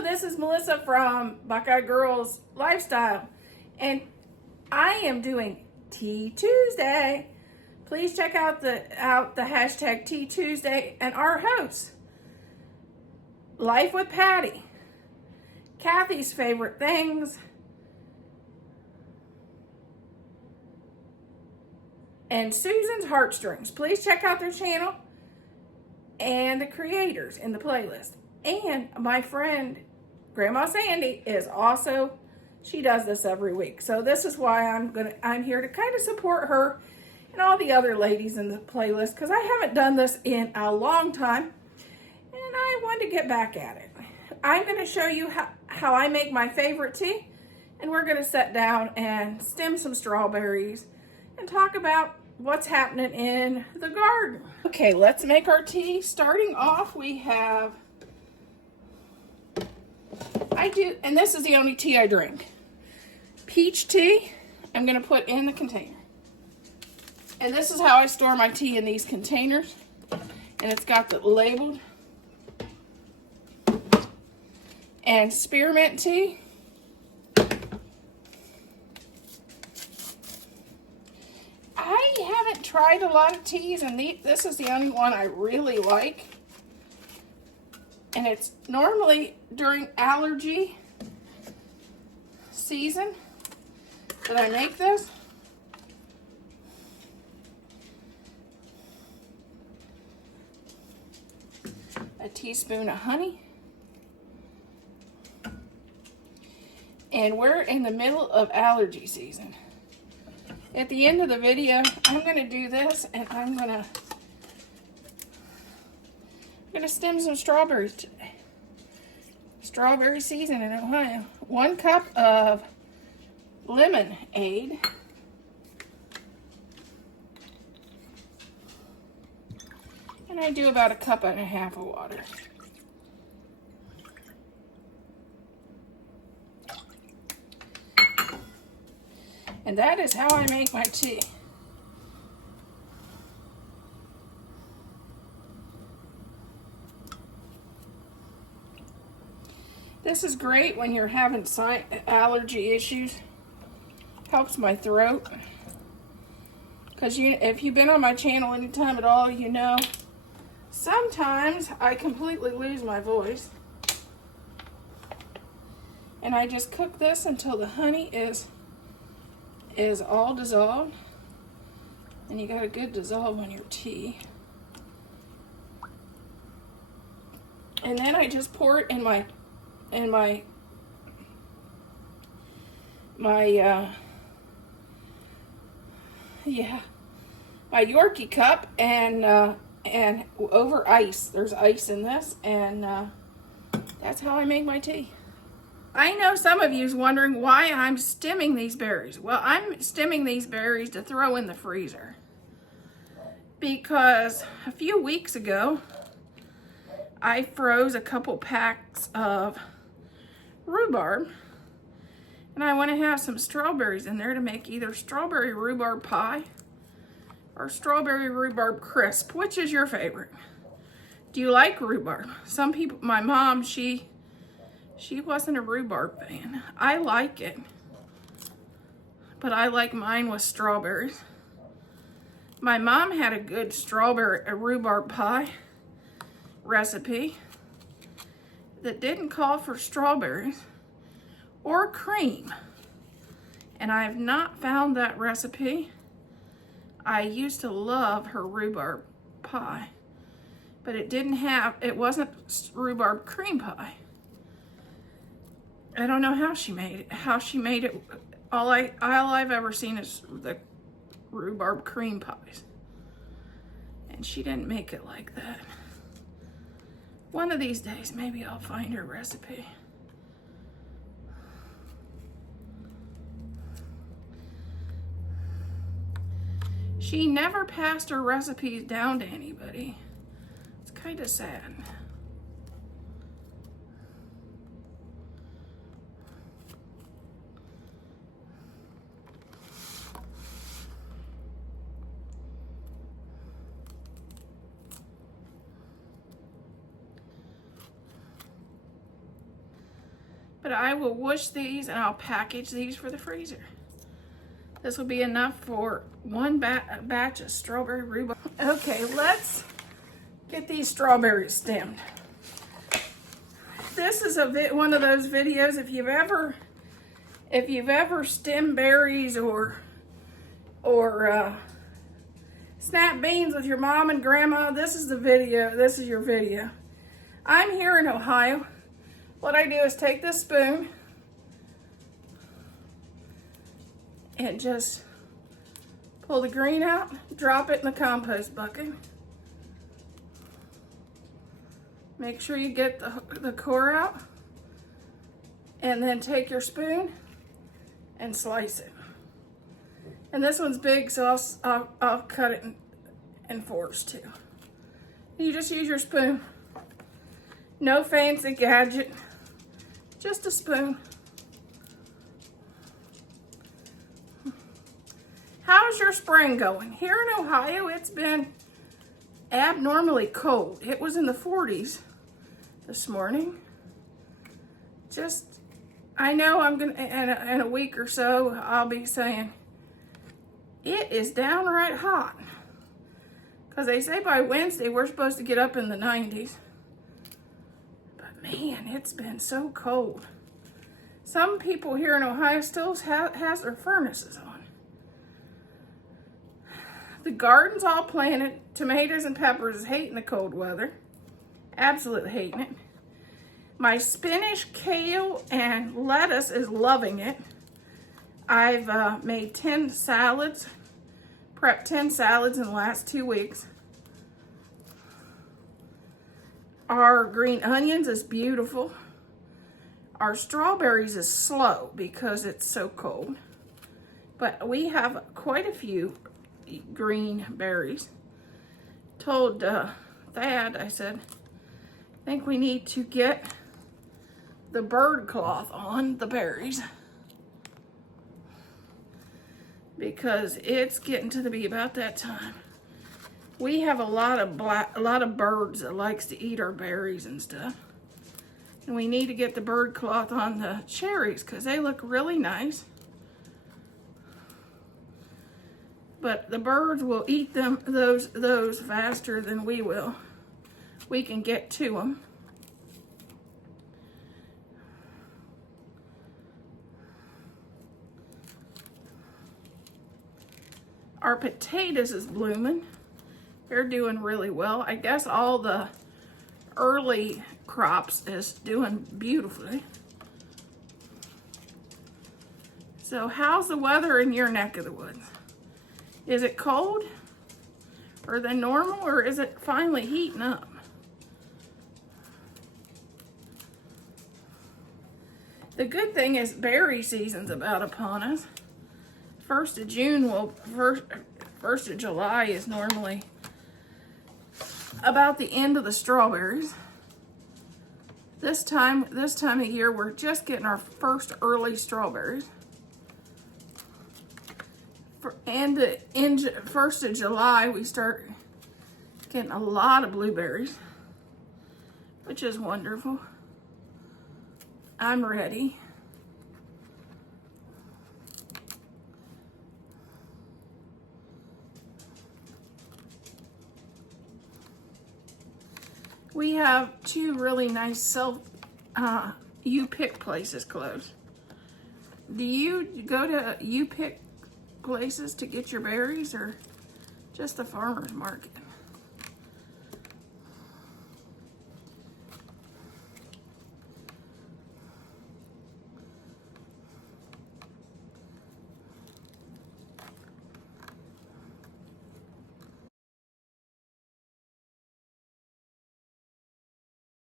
Hello, this is Melissa from Buckeye Girls Lifestyle, and I am doing Tea Tuesday. Please check out the hashtag Tea Tuesday and our hosts, Life with Patty, Kathy's Favorite Things, and Susan's Heartstrings. Please check out their channel and the creators in the playlist. And my friend, Grandma Sandy, is also, she does this every week. So this is why I'm here to kind of support her and all the other ladies in the playlist, because I haven't done this in a long time and I want to get back at it. I'm going to show you how I make my favorite tea, and we're going to sit down and stem some strawberries and talk about what's happening in the garden. Okay, let's make our tea. Starting off, we have, and this is the only tea I drink, peach tea. I'm going to put in the container. And this is how I store my tea, in these containers. And it's got the labeled. And spearmint tea. I haven't tried a lot of teas, and this is the only one I really like. And it's normally during allergy season that I make this. A teaspoon of honey. And we're in the middle of allergy season. At the end of the video, I'm going to do this, and I'm going to stem some strawberries today. Strawberry season in Ohio. 1 cup of lemonade. And I do about 1.5 cups of water. And that is how I make my tea. This is great when you're having allergy issues. Helps my throat. Because if you've been on my channel any time at all, you know sometimes I completely lose my voice. And I just cook this until the honey is all dissolved. And you got a good dissolve on your tea. And then I just pour it in my Yorkie cup, and over ice. There's ice in this, and that's how I make my tea. I know some of you is wondering why I'm stemming these berries. Well, I'm stemming these berries to throw in the freezer, because a few weeks ago I froze a couple packs of rhubarb, and I want to have some strawberries in there to make either strawberry rhubarb pie or strawberry rhubarb crisp. Which is your favorite? Do you like rhubarb? Some people, my mom, she wasn't a rhubarb fan. I like it, but I like mine with strawberries. My mom had a good rhubarb pie recipe that didn't call for strawberries or cream, and I have not found that recipe. I used to love her rhubarb pie, but it wasn't rhubarb cream pie. I don't know how she made it. All I've ever seen is the rhubarb cream pies, and she didn't make it like that. One of these days, maybe I'll find her recipe. She never passed her recipes down to anybody. It's kind of sad. But I will wash these and I'll package these for the freezer. This will be enough for one batch of strawberry rhubarb. Okay, let's get these strawberries stemmed. This is one of those videos, if you've ever stemmed berries or snap beans with your mom and grandma, this is the video. This is your video. I'm here in Ohio. What I do is take this spoon and just pull the green out, drop it in the compost bucket. Make sure you get the core out, and then take your spoon and slice it. And this one's big, so I'll cut it in fours too. You just use your spoon. No fancy gadget, just a spoon. How's your spring going? Here in Ohio, it's been abnormally cold. It was in the 40s this morning. I know I'm gonna, in a week or so, I'll be saying, it is downright hot. Because they say by Wednesday, we're supposed to get up in the 90s. But man, it's been so cold. Some people here in Ohio still has their furnaces on. The garden's all planted. Tomatoes and peppers is hating the cold weather. Absolutely hating it. My spinach, kale, and lettuce is loving it. I've made 10 salads, prepped 10 salads in the last 2 weeks. Our green onions is beautiful. Our strawberries is slow because it's so cold. But we have quite a few green berries. Told Thad, I said, I think we need to get the bird cloth on the berries because it's getting to be about that time. We have a lot of birds that likes to eat our berries and stuff, and we need to get the bird cloth on the cherries because they look really nice. But the birds will eat those faster than we will. We can get to them. Our potatoes is blooming. They're doing really well. I guess all the early crops is doing beautifully. So how's the weather in your neck of the woods? Is it cold or than normal, or is it finally heating up? The good thing is berry season's about upon us. 1st of June will, 1st of July is normally about the end of the strawberries. This time of year, we're just getting our first early strawberries. And in 1st of July, we start getting a lot of blueberries, which is wonderful. I'm ready. We have 2 really nice you pick places closed. Do you go to you pick places to get your berries, or just the farmer's market?